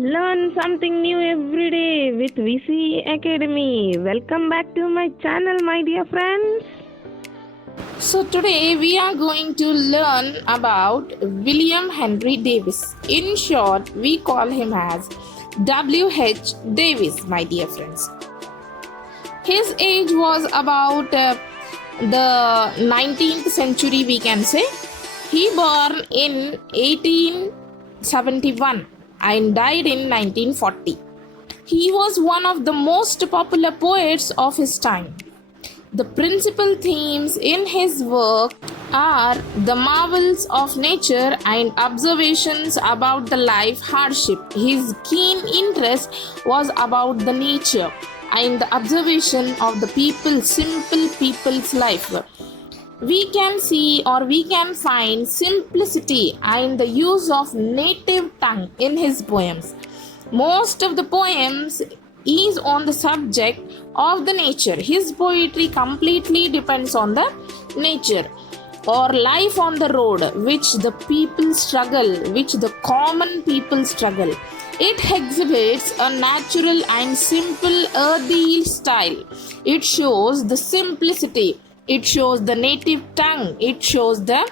Learn something new every day with VC Academy. Welcome back to my channel, my dear friends. So today we are going to learn about William Henry Davis. In short, we call him as W.H. Davis, my dear friends. His age was about the 19th century, we can say. He born in 1871 and died in 1940. He was one of the most popular poets of his time. The principal themes in his work are the marvels of nature and observations about the life hardship. His keen interest was about the nature and the observation of the simple people's life. We can see or we can find simplicity and the use of native tongue in his poems. Most of the poems is on the subject of the nature. His poetry completely depends on the nature or life on the road, which the people struggle, which the common people struggle. It exhibits a natural and simple earthy style. It shows the simplicity. It shows the native tongue. It shows the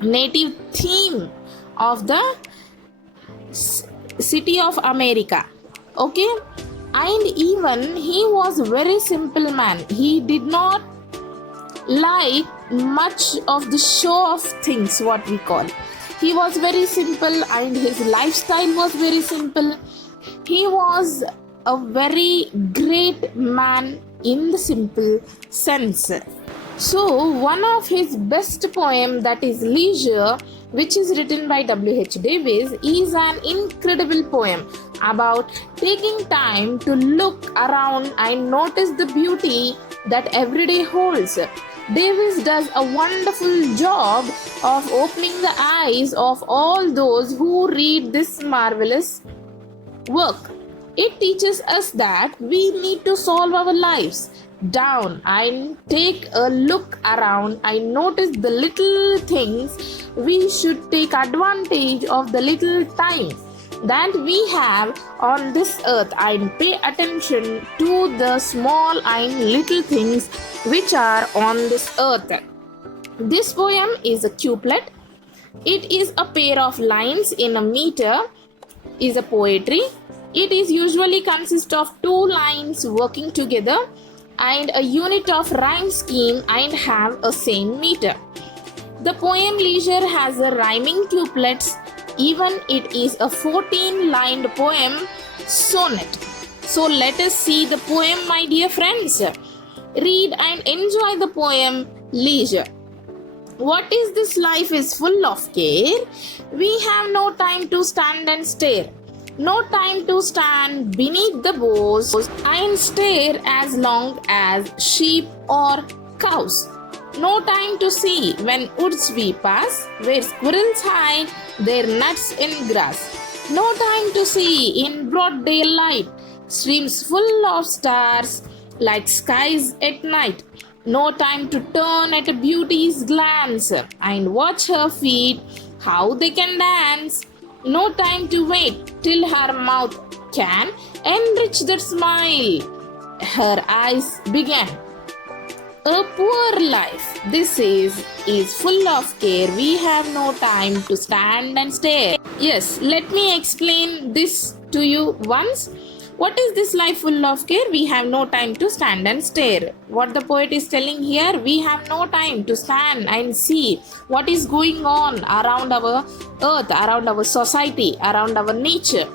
native theme of the city of America. Okay, and even he was a very simple man. He did not like much of the show of things, what we call. He was very simple and his lifestyle was very simple. He was a very great man in the simple sense. So one of his best poem, that is Leisure, which is written by W.H. Davis, is an incredible poem about taking time to look around and notice the beauty that every day holds. Davis does a wonderful job of opening the eyes of all those who read this marvelous work. It teaches us that we need to solve our lives down and take a look around and notice the little things. We should take advantage of the little time that we have on this earth and pay attention to the small and little things which are on this earth. This poem is a couplet. It is a pair of lines in a meter, is a poetry. It is usually consists of two lines working together and a unit of rhyme scheme and have a same meter. The poem Leisure has a rhyming couplets. Even it is a 14-lined poem sonnet. So let us see the poem, my dear friends. Read and enjoy the poem Leisure. What is this life is full of care? We have no time to stand and stare. No time to stand beneath the boughs and stare as long as sheep or cows. No time to see when woods we pass, where squirrels hide their nuts in grass. No time to see in broad daylight, streams full of stars like skies at night. No time to turn at a beauty's glance and watch her feet, how they can dance. No time to wait till her mouth can enrich that smile her eyes began. A poor life, this is full of care. We have no time to stand and stare. Yes, let me explain this to you once. What is this life full of care? We have no time to stand and stare. What the poet is telling here, we have no time to stand and see what is going on around our earth, around our society, around our nature.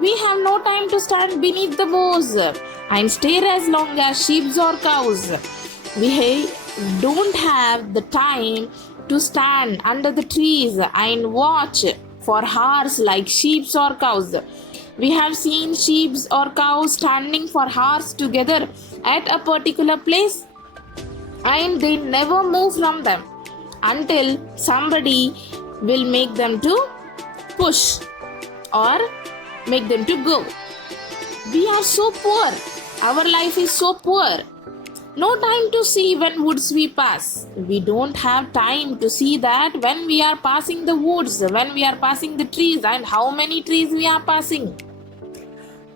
We have no time to stand beneath the boughs and stare as long as sheep or cows. We don't have the time to stand under the trees and watch for hours like sheep or cows. We have seen sheep or cows standing for hours together at a particular place and they never move from them until somebody will make them to push or make them to go. We are so poor. Our life is so poor. No time to see when woods we pass. We don't have time to see that when we are passing the woods, when we are passing the trees and how many trees we are passing.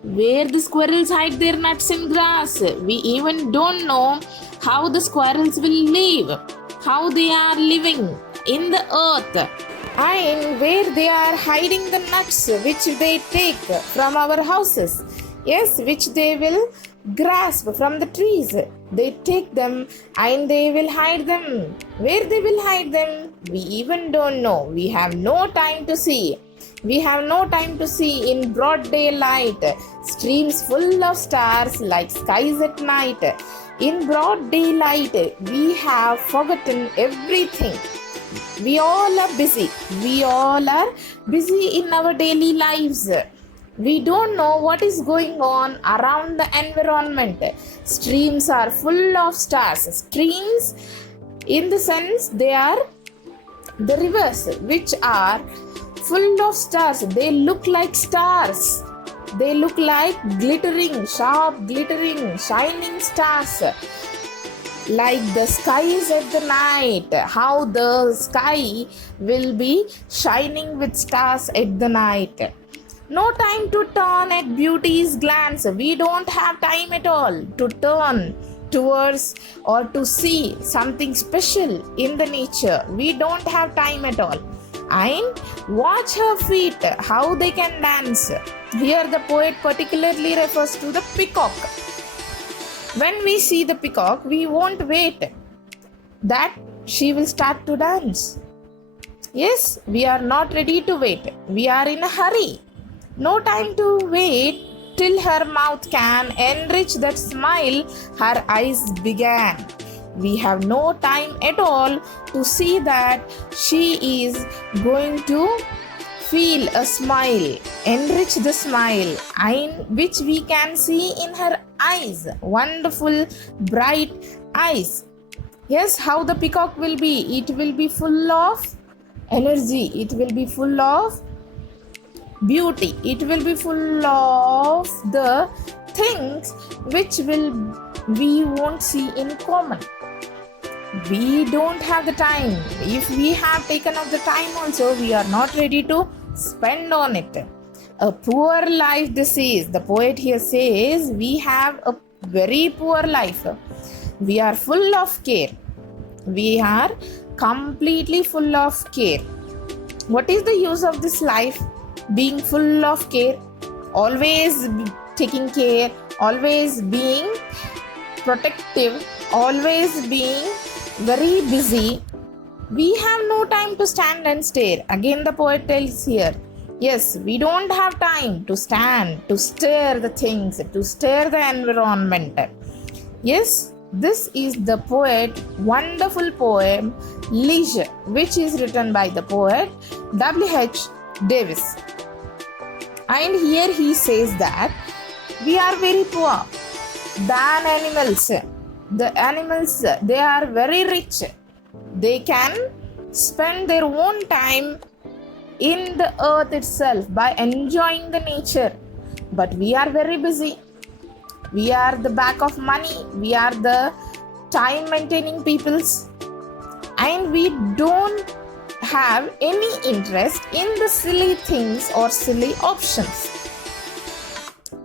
where the squirrels hide their nuts in grass. We even don't know how the squirrels will live, how they are living in the earth, and where they are hiding the nuts which they take from our houses. Yes, which they will grasp from the trees. They take them and they will hide them. Where they will hide them, we even don't know. We have no time to see. We have no time to see in broad daylight, streams full of stars like skies at night. In broad daylight, we have forgotten everything. We all are busy. We all are busy in our daily lives. We don't know what is going on around the environment. Streams are full of stars. Streams, in the sense, they are the rivers which are full of stars. They look like stars. They look like glittering, sharp, glittering, shining stars. Like the skies at the night, how the sky will be shining with stars at the night. No time to turn at beauty's glance. We don't have time at all to turn towards or to see something special in the nature. We don't have time at all. And watch her feet, how they can dance. Here the poet particularly refers to the peacock. When we see the peacock, we won't wait that she will start to dance. Yes, we are not ready to wait. We are in a hurry. No time to wait till her mouth can enrich that smile her eyes began. We have no time at all to see that she is going to feel a smile, enrich the smile, and which we can see in her eyes, wonderful bright eyes. Yes, how the peacock will be? It will be full of energy, it will be full of beauty, it will be full of the things which we won't see in common. We don't have the time. If we have taken up the time also, we are not ready to spend on it. A poor life this is. The poet here says we have a very poor life. We are full of care. We are completely full of care. What is the use of this life? Being full of care, always taking care, always being protective, always being very busy. We have no time to stand and stare. Again the poet tells here, yes, we don't have time to stand, to stare the things, to stare the environment. Yes, this is the poet wonderful poem Leisure, which is written by the poet W.H. Davis. And here he says that we are very poor than animals. The animals, they are very rich. They can spend their own time in the earth itself by enjoying the nature. But we are very busy. We are the back of money. We are the time maintaining peoples. And we don't have any interest in the silly things or silly options.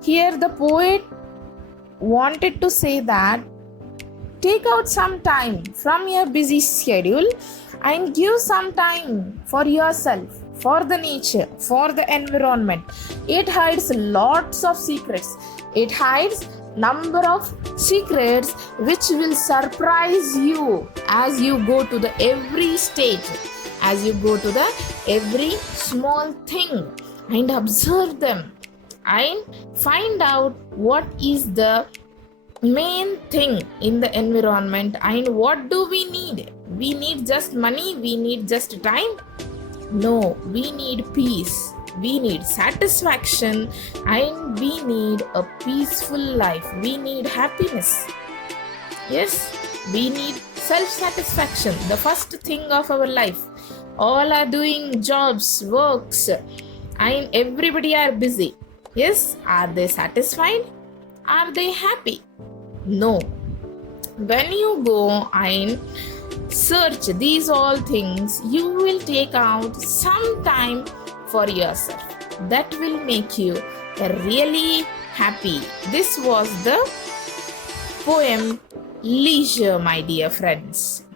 Here the poet wanted to say that take out some time from your busy schedule and give some time for yourself, for the nature, for the environment. It hides lots of secrets. It hides number of secrets which will surprise you as you go to the every stage, as you go to the every small thing and observe them and find out what is the main thing in the environment and what do we need. We need just money, we need just time. No, we need peace, we need satisfaction, and we need a peaceful life. We need happiness. Yes, we need self-satisfaction, the first thing of our life. All are doing jobs, works, and everybody are busy. Yes, are they satisfied? Are they happy? No. When you go and search these all things, you will take out some time for yourself. that will make you really happy. This was the poem Leisure, my dear friends.